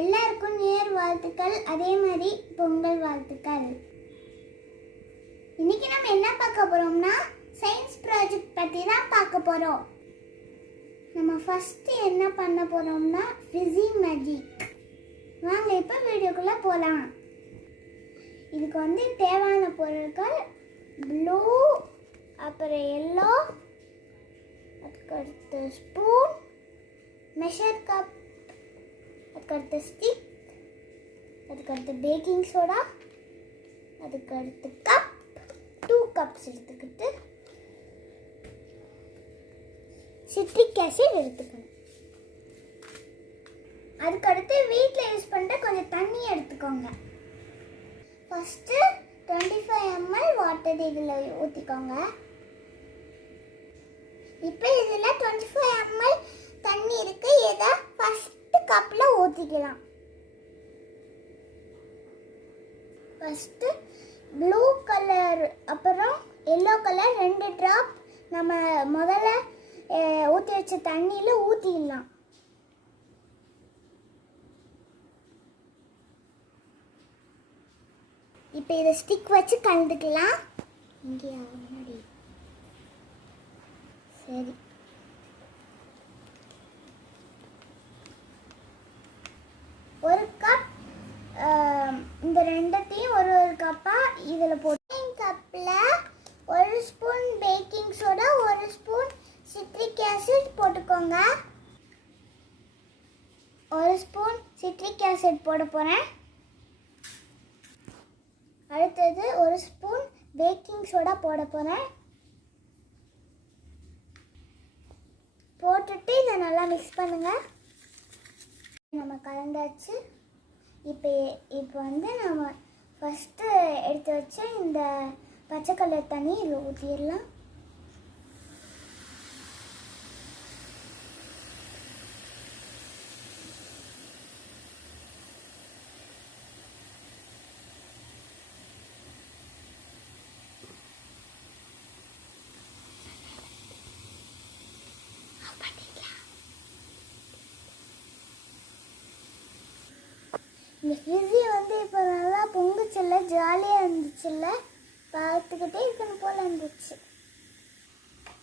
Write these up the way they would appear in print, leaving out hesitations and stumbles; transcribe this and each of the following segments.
எல்லாருக்கும் new year வாழ்த்துக்கள், அதே மாதிரி பொங்கல் வாழ்த்துக்கள். இன்னைக்கு நம்ம என்ன பார்க்க போறோம்னா சயின்ஸ் ப்ராஜெக்ட் பற்றி தான் பார்க்க போகிறோம். நம்ம ஃபஸ்ட்டு என்ன பண்ண போகிறோம்னா ஃபிஸி மேஜிக். வாங்க இப்போ வீடியோக்குள்ளே போகலாம். இதுக்கு தேவையான பொருட்கள் ப்ளூ, அப்புறம் எல்லோ, அதுக்கடுத்து ஸ்பூன், மெஷர் கப், அதுக்கடுத்து ஸ்டிக், அதுக்கடுத்து பேக்கிங் சோடா, அதுக்கடுத்து கப், 2 கப்ஸ் எடுத்துக்கிட்டு சிட்ரிக் ஆசிட் எடுத்துக்கணும். அதுக்கடுத்து வீட்டில் யூஸ் பண்ணுற கொஞ்சம் தண்ணி எடுத்துக்கோங்க. ஃபஸ்ட்டு 25 ml வாட்டர் இதில் ஊற்றிக்கோங்க. இப்போ இதில் 25 ml தண்ணி இருக்கு. இதை ஃபஸ்ட்டு கப்பில் ஊற்றிக்கலாம். ஃபஸ்ட்டு ப்ளூ கலர் அப்புறம் எல்லோ கலர் 2 ட்ராப் நம்ம முதல்ல ஊற்றி வச்ச தண்ணியில் ஊற்றிடலாம். இப்போ இதை ஸ்டிக் வச்சு கலந்துக்கலாம். இங்கேயா முன்னாடி? சரி, ஒரு கப் இந்த ரெண்டத்தையும் ஒரு கப்பாக இதில் போட்டு கப்பில் 1 spoon baking soda, 1 spoon citric acid போட்டுக்கோங்க. 1 ஸ்பூன் சிட்ரிக் ஆசிட் போட போகிறேன். அடுத்தது 1 ஸ்பூன் பேக்கிங் சோடா போட போகிறேன். போட்டுட்டு இதை நல்லா மிக்ஸ் பண்ணுங்கள். நம்ம கலந்தாச்சு. இப்போ நம்ம ஃபஸ்ட்டு எடுத்து வச்சு இந்த பச்சை கலர் தண்ணி இதில் ஊற்றிடலாம். இந்த ஃபிஸி இப்போ நல்லா பொங்குச்சில்ல, ஜாலியாக இருந்துச்சுல்ல, பார்த்துக்கிட்டே இருக்கணும் போல் இருந்துச்சு.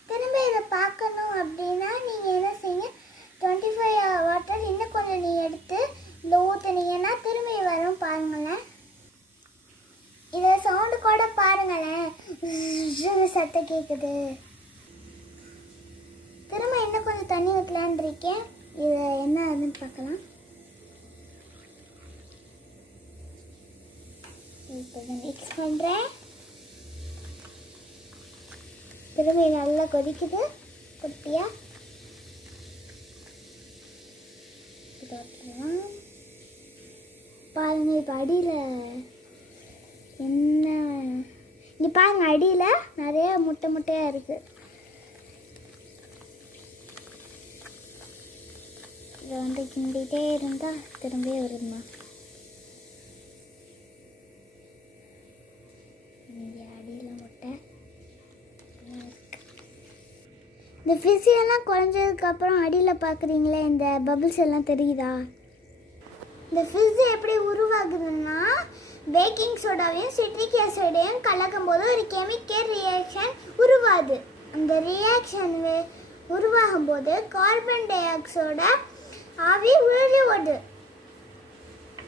திரும்ப இதை பார்க்கணும் அப்படின்னா நீங்கள் என்ன செய்யுங்க, 25 வாட்டர் இன்னும் கொஞ்சம் நீ எடுத்து இந்த ஊற்றுனீங்கன்னா திரும்பி வரும். பாருங்களேன், இதில் சவுண்டு கூட பாருங்களேன், சத்தம் கேட்குது. திரும்ப இன்னும் கொஞ்சம் தண்ணி ஊற்றலான் இருக்கேன். இதை என்ன ஆகுதுன்னு பார்க்கலாம். இப்போ மிக்ஸ் பண்ணுறேன். திரும்பி நல்லா கொதிக்குது குட்டியா. பாருங்க, இப்போ அடியில் என்ன இங்கே பாருங்க, அடியில் நிறைய முட்டையாக இருக்குது. இதை கிண்டிகிட்டே இருந்தால் திரும்பி வருமா. இந்த ஃபிஸியெல்லாம் குறைஞ்சதுக்கப்புறம் அடியில் பார்க்குறீங்களே, இந்த பபிள்ஸ் எல்லாம் தெரியுதா? இந்த ஃபிஸி எப்படி உருவாகுதுன்னா பேக்கிங் சோடாவையும் சிட்ரிக் ஆசிடையும் கலக்கும் போது ஒரு கெமிக்கல் ரியாக்ஷன் உருவாகுது. அந்த ரியாக்ஷன் உருவாகும் போது கார்பன் டை ஆக்சைடோட ஆவி வெளியே வருது.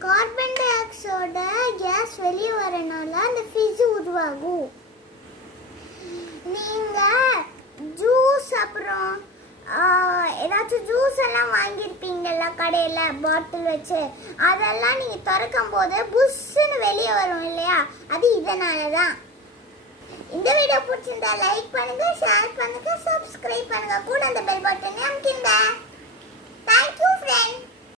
கார்பன் டை ஆக்சைடோட கேஸ் வெளியே வரனால அந்த ஃபிஸி உருவாகும். நீங்கள் ஜூஸ் அப்புறம் ஏதாச்சும் ஜூஸ் எல்லாம் வாங்கியிருப்பீங்கல்ல கடையில் பாட்டில் வச்சு, அதெல்லாம் நீங்கள் திறக்கும் போது புஷ்ஷுன்னு வெளியே வரும் இல்லையா, அது இதனால தான். இந்த வீடியோ பிடிச்சிருந்தா லைக் பண்ணுங்க, ஷேர் பண்ணுங்க, சப்ஸ்கிரைப் பண்ணுங்க, கூட அந்த பெல் பட்டனை அமுக்கிங்க. Thank you friend.